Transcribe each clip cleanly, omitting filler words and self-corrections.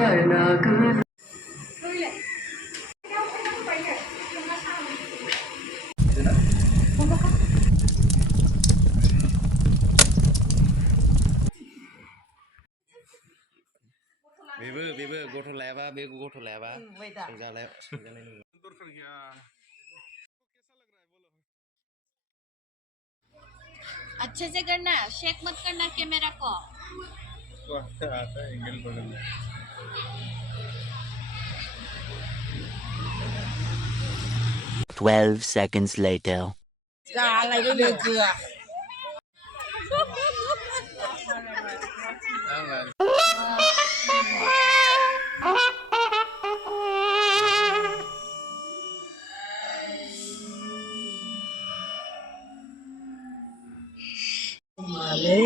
Beber, go to lava, beber, go to lava. अच्छे से करना, शेक मत करना कैमरा को। तो आता है एंगल बदलना। 12 seconds later. อะไรก็เลยเกลือ มาเลย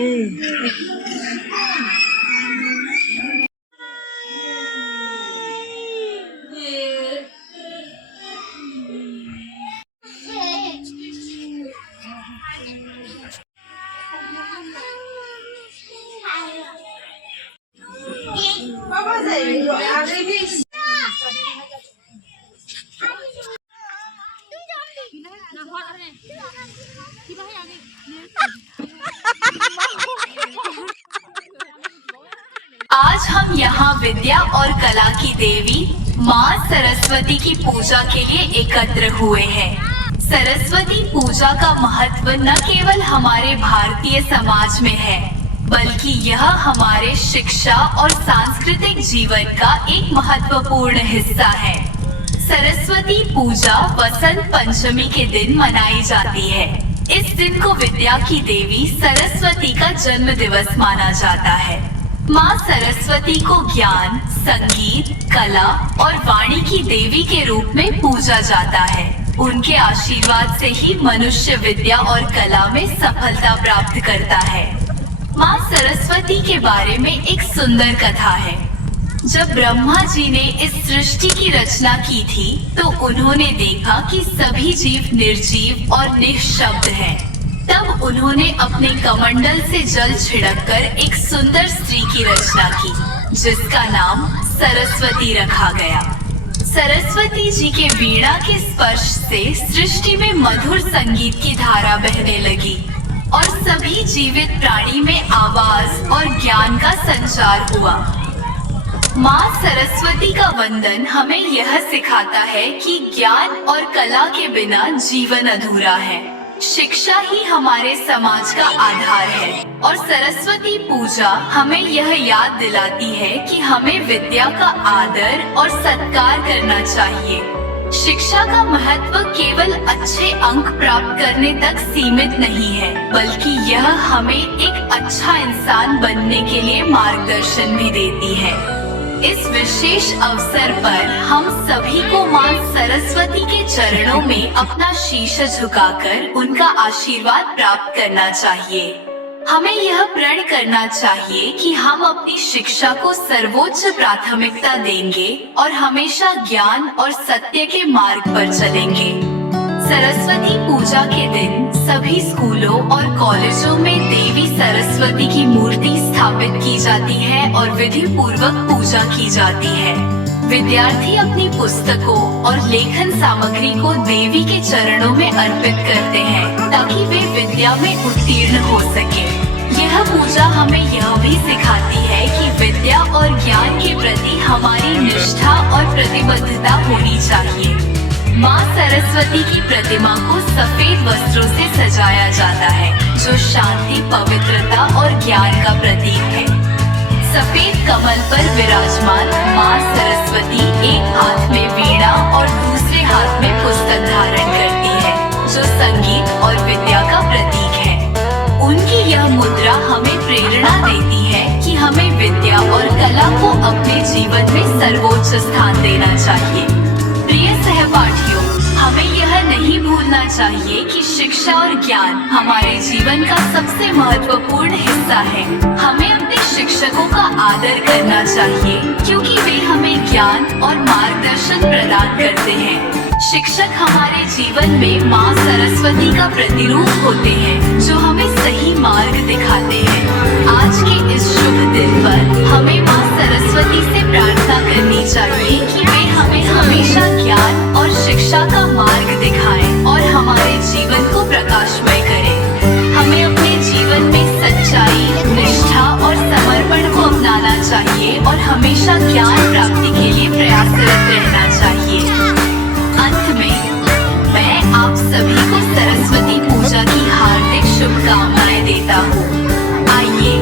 आज हम यहाँ विद्या और कला की देवी माँ सरस्वती की पूजा के लिए एकत्र हुए हैं। सरस्वती पूजा का महत्व न केवल हमारे भारतीय समाज में है, बल्कि यह हमारे शिक्षा और सांस्कृतिक जीवन का एक महत्वपूर्ण हिस्सा है। सरस्वती पूजा वसंत पंचमी के दिन मनाई जाती है। इस दिन को विद्या की देवी सरस्वती का जन्म दिवस माना जाता है। माँ सरस्वती को ज्ञान, संगीत, कला और वाणी की देवी के रूप में पूजा जाता है। उनके आशीर्वाद से ही मनुष्य विद्या और कला में सफलता प्राप्त करता है। माँ सरस्वती के बारे में एक सुंदर कथा है। जब ब्रह्मा जी ने इस सृष्टि की रचना की थी, तो उन्होंने देखा कि सभी जीव निर्जीव और निःशब्द हैं। तब उन्होंने अपने कमंडल से जल छिड़ककर एक सुंदर स्त्री की रचना की, जिसका नाम सरस्वती रखा गया। सरस्वती जी के वीणा के स्पर्श से सृष्टि में मधुर संगीत की धारा बहने लगी और सभी जीवित प्राणी में आवाज और ज्ञान का संचार हुआ। माँ सरस्वती का वंदन हमें यह सिखाता है कि ज्ञान और कला के बिना जीवन अधूरा है। शिक्षा ही हमारे समाज का आधार है और सरस्वती पूजा हमें यह याद दिलाती है कि हमें विद्या का आदर और सत्कार करना चाहिए। शिक्षा का महत्व केवल अच्छे अंक प्राप्त करने तक सीमित नहीं है, बल्कि यह हमें एक अच्छा इंसान बनने के लिए मार्गदर्शन भी देती है। इस विशेष अवसर पर हम सभी को माँ सरस्वती के चरणों में अपना शीश झुकाकर उनका आशीर्वाद प्राप्त करना चाहिए। हमें यह प्रण करना चाहिए कि हम अपनी शिक्षा को सर्वोच्च प्राथमिकता देंगे और हमेशा ज्ञान और सत्य के मार्ग पर चलेंगे। सरस्वती पूजा के दिन सभी स्कूलों और कॉलेजों में देवी सरस्वती की मूर्ति स्थापित की जाती है और विधि पूर्वक पूजा की जाती है। विद्यार्थी अपनी पुस्तकों और लेखन सामग्री को देवी के चरणों में अर्पित करते हैं, ताकि वे विद्या में उत्तीर्ण हो सके। यह पूजा हमें यह भी सिखाती है कि विद्या और ज्ञान के प्रति हमारी निष्ठा और प्रतिबद्धता होनी चाहिए। माँ सरस्वती की प्रतिमा को सफेद वस्त्रों से सजाया जाता है, जो शांति, पवित्रता और ज्ञान का प्रतीक है। सफेद कमल पर विराजमान माँ सरस्वती एक हाथ में वीणा और दूसरे हाथ में पुस्तक धारण करती है, जो संगीत और विद्या का प्रतीक है। उनकी यह मुद्रा हमें प्रेरणा देती है कि हमें विद्या और कला को अपने जीवन में सर्वोच्च स्थान देना चाहिए। प्रिय सहपाठियों, हमें यह नहीं भूलना चाहिए कि शिक्षा और ज्ञान हमारे जीवन का सबसे महत्वपूर्ण हिस्सा है। हमें अपने शिक्षकों का आदर करना चाहिए, क्योंकि वे हमें ज्ञान और मार्गदर्शन प्रदान करते हैं। शिक्षक हमारे जीवन में माँ सरस्वती का प्रतिरूप होते हैं, जो हमें सही मार्ग दिखाते हैं। आज के इस शुभ दिन पर हमें माँ सरस्वती से प्रार्थना देता हूँ। आइए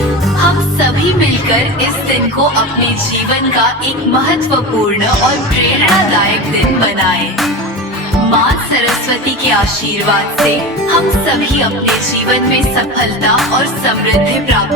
हम सभी मिलकर इस दिन को अपने जीवन का एक महत्वपूर्ण और प्रेरणादायक दिन बनाएं। माँ सरस्वती के आशीर्वाद से हम सभी अपने जीवन में सफलता और समृद्धि प्राप्त